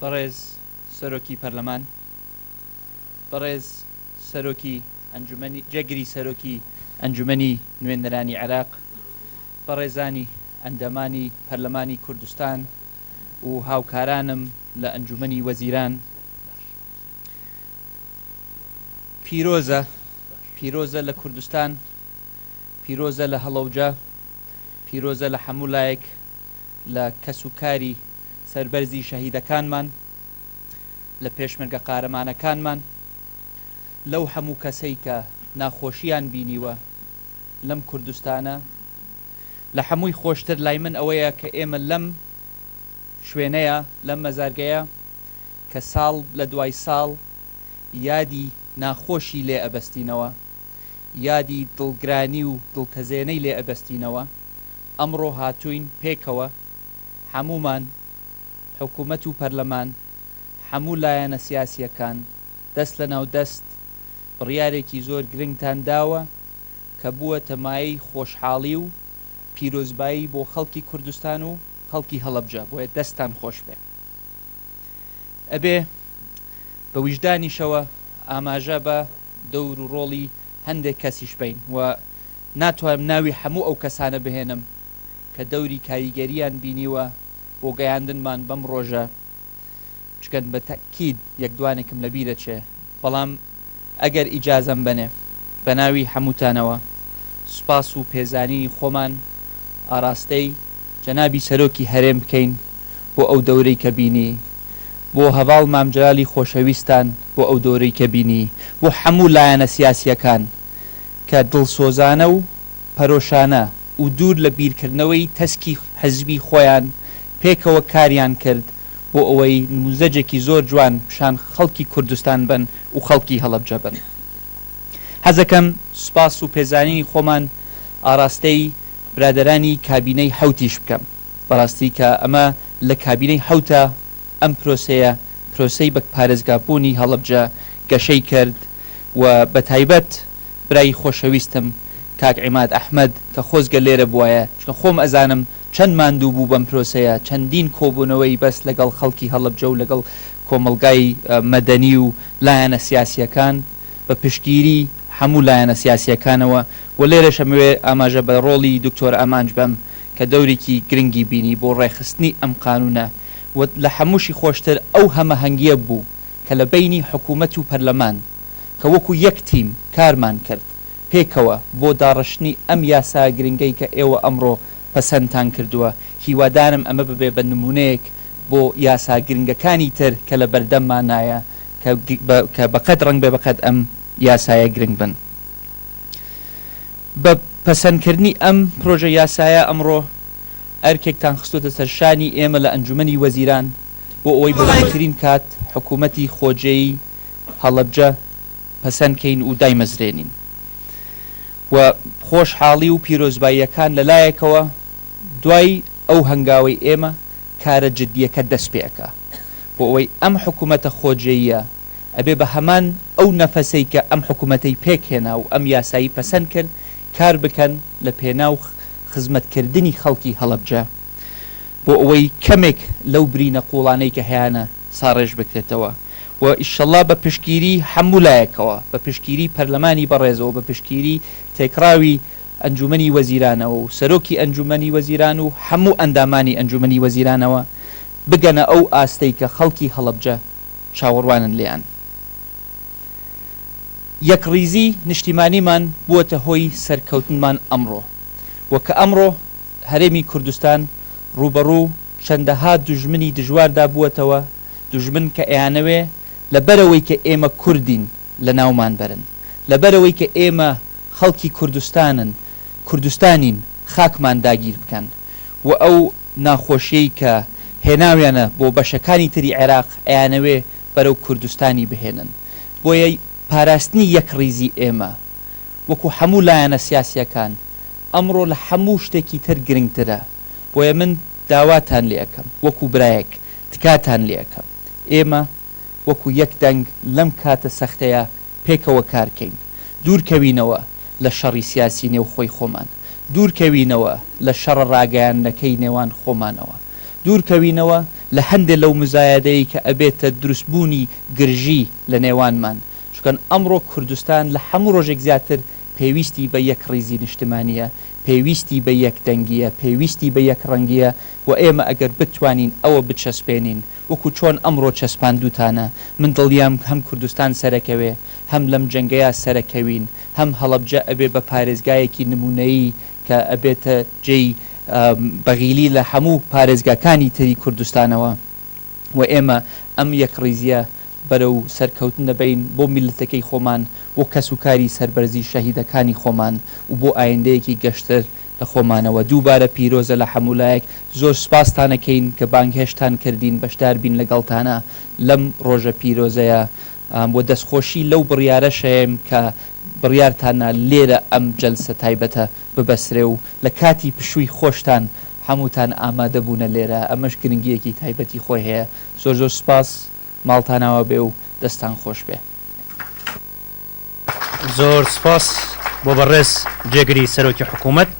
بەڕێز سەرۆکی پەرلەمان، بەڕێز سەرۆکی جێگری سەرۆکی ئەنجومەنی نوێنەرانی عێراق، بەڕێزانی ئەندەمانی پەرلەمانی کوردستان و هاوکارانم لە ئەنجومەنی وەزیران، پیرۆزە لە کوردستان، پیرۆزە لە هەڵەوجە، پیرۆزە لە هەموو لایەک لە کەس و کاری سەربەرزی شەهیدەکانمان، لە پێشمەرگە قارەمانەکانمان، لەو هەموو کەسەی کە ناخۆشییان بینیوە لەم کوردستانە. لە هەمووی خۆشتر لای من ئەوەیە کە ئێمە لەم شوێنەیە، لەم مەزارگەیە کە ساڵ لە دوای ساڵ یادی ناخۆشی لێ ئەبەستینەوە، یادی دڵگرانی و دڵتەزێنەی لێ ئەبەستینەوە. ئەمڕۆ هاتووین پێکەوە هەمومان، حکوومەت و پەرلەمان، هەموو لایەنە سیاسیەکان دەست لە ناو دەست بڕیارێکی زۆر گرنگتان داوە کە بووە تەمایی خۆشحاڵی و پیرۆزبایی بۆ خەڵکی کوردستان و خەڵکی هەڵەبجە، بۆیە دەستان خۆش بێ. ئەبێ بە ویژدانیشەوە ئاماژە بە دەور و ڕۆڵی هەندێک کەسیش بین و ناتوانم ناوی هەموو ئەو کەسانە بهێنم کە دەوری کاریگەریان بینیوە بۆ گەیاندنمان بەم ڕۆژە، چکەن بە تەکید یەکدوانێکم لە بیرەچێ، بەڵام ئەگەر ئیجازەم بنێ بە ناوی هەمووتانەوە سوپاس و پێزانینی خۆمان ئاراستەی جەنابی سەرۆکی هەرێم بکەین بۆ ئەو دەورەی کە بینی، بۆ هەواڵ مامجلالی خۆشەویستان بۆ ئەو دەورەی کە بینی، بۆ هەموو لایەنە سیاسیەکان کە دڵسۆزانە و پەرۆشانە و دوور لە بیرکردنەوەی تەسکی حەزبی خۆیان پێکەوە کاریان کرد بۆ ئەوەی نموزەجێکی زۆر جوان پیشان خەڵکی کوردستان بن و خەڵکی هەڵەبجە بن. حەزەکەم سوپاس و پێزانینی خۆمان ئاراستەی برادەرانی کابینەی حەوتیش بکەم، بەڕاستی کە ئەمە لە کابینەی حەوتە ئەم پرۆسەی بە پارێزگابوونی هەڵەبجە گەشەی کرد و بە تایبەت برای خۆشەویستم کاک عیماد ئەحمەد کە خۆزگە لێرە بووایە، چکە خۆم ئەزانم چەند ماندوو بوو بەم پرۆسەیە، چەندین کۆبوونەوەی بەس لەگەڵ خەڵکی هەڵەبجە و لەگەڵ کۆمەلگای مەدەنی و لایەنە سیاسیەکان بە پشتگیری هەموو لایەنە سیاسیەکانەوە. و لێرەش ئەمەوێ ئاماژە بە ڕۆڵی دکتۆر ئامانج بەم کە دەورێکی گرنگی بینی بۆ ڕێخستنی ئەم قانونە و لە هەمووشی خۆشتر ئەو هەمە هەنگیە بوو کە لە بینی حکوومەت و پەرلەمان کە وەکو یەک تیم کارمان کرد پێکەوە بۆ داڕشتنی ئەم یاسا گرنگەی کە ئێوە ئەمڕۆ پەسەندتان کردووە. هیوادارم ئەمە ببێ بە نمونەیەک بۆ یاسا گرنگەکانی تر کە لە بەردەممان نایە کە بەقەد ڕنگ بێ بەقەد ئەم یاسایە گرنگ بن. بە پەسەندکردنی ئەم پرۆژە یاسایە ئەمڕۆ ئەرکێکتان خستوتە سەرشانی ئێمە لە ئەنجومەنی وەزیران بۆ ئەوەی بەڵێنترین کات حکوومەتی خۆجێی هەڵەبجە پەسەندکەین و دایمەزرێنین و خۆشحاڵی و پیرۆزباییەکان لەلایەکەوە دوای ئەو هەنگاوی ئێمە کارە جدیەکە دەست پێەکە بۆ ئەوەی ئەم حکوومەتە خۆجێیە ئەبێ بە هەمان ئەو نەفەسەی کە ئەم حکوومەتەی پێکهێنا و ئەم یاسایی پەسەند کرد کار بکەن لە پێناو خزمەتکردنی خەڵکی هەڵەبجە بۆ ئەوەی کەمێک لەو برینە قوڵانەی کە هەیەە ساڕێژ بکرێتەوە و ئیشەڵا بە پشتگیری هەموو لایەکەوە، بە پشتگیری پەرلەمانی بەڕێزەوە، بە پشتگیری تێکراوی ئەنجومەنی وەزیرانەوە و سەرۆکی ئەنجومەنی وەزیران و هەموو ئەندامانی ئەنجومەنی وەزیرانەوە بگەنە ئەو ئاستەی کە خەڵکی هەڵەبجە چاوەڕوانن لێیان. یەکڕیزی نیشتیمانیمان بووەتە هۆی سەرکەوتنمان ئەمڕۆ وەکە ئەمڕۆ هەرێمی کوردستان ڕوبەڕوو چەندەها دوژمنی دژواردا بووەتەوە، دوژمن کە ئەیانەوێ لەبەرەوەی کە ئێمە کوردین لە ناومان بەرن، لەبەرەوەی کە ئێمە خەڵکی کوردستانین خاکمان داگیر بکەن و ئەو ناخۆشیەی کە هێناویانە بۆ بەشەکانی تری عێراق ئەیانەوێ بەرەو کوردستانی بهێنن. بۆیە پاراستنی یەکڕیزی ئێمە وەکو هەموو لایەنە سیاسیەکان ئەمڕۆ لە هەموو شتێکی تر گرنگترە. بۆیە من داواتان لێ ئەەکەم وەکو برایەک تکاتان لێ ئەەکەم ئێمە وەکو یەک دەنگ لەم کاتە سەختەیە پێکەوە کارکەین، دوورکەوینەوە لە شەڕی سیاسی نێو خۆی خۆمان، دوورکەوینەوە لە شەڕە ڕاگەیاندنەکەی نێوان خۆمانەوە، دوورکەوینەوە لە هەندێک لەو مزایەدەی کە ئەبێتە دروستبوونی گرژی لە نێوانمان چکەن ئەمڕۆ کوردستان لە هەموو ڕۆژێک زیاتر پێویستی بە یەک ڕیزی نیشتمانیە پێویستی بە یەک دەنگیە پێویستی بە یەک ڕەنگیە و ئێمە ئەگەر بتوانین ئەوە بچەسپێنین وەکو چۆن ئەمڕۆ چەسپاندوتانە من دڵیام هەم کوردستان سەرەکەوێ هەم لەم جەنگەیە سەرەکەوین هەم هەڵەبجە ئەبێ بە پارێزگایەکی نمونەیی کە ئەبێتە جێی بەغیلی لە هەموو پارێزگاکانی تری کوردستانەوە و ئێمە ئەم یەک ڕیزیە بەرەو سەرکەوتن دەبین بۆ میلەتەکەی خۆمان بۆ کەسوکاری سەربەرزی شەهیدەکانی خۆمان و بۆ ئایندەیەکی گەشتر لە خۆمانەوە دووبارە پیرۆزە لە هەمولایەک زۆر سپاستانەکەین کە بانگهێشتان کردین بەشدار بین لەگەڵتانە لەم ڕۆژە پیرۆزەیە بۆ دەستخۆشی لەو بڕیارەشەیەم کە بڕیارتانە لێرە ئەم جەلسە تایبەتە ببەسرێ و لە کاتی پشووی خۆشتان هەمووتان ئامادە بوونە لێرە ئەمەش گرنگیەکی تایبەتی خۆی هەیە زۆر زۆر سپاس ماڵتانەوە بێ و دەستان خۆش بێ زۆر سپاس بۆ بەڕێز جێگری سەرۆکی حکوومەت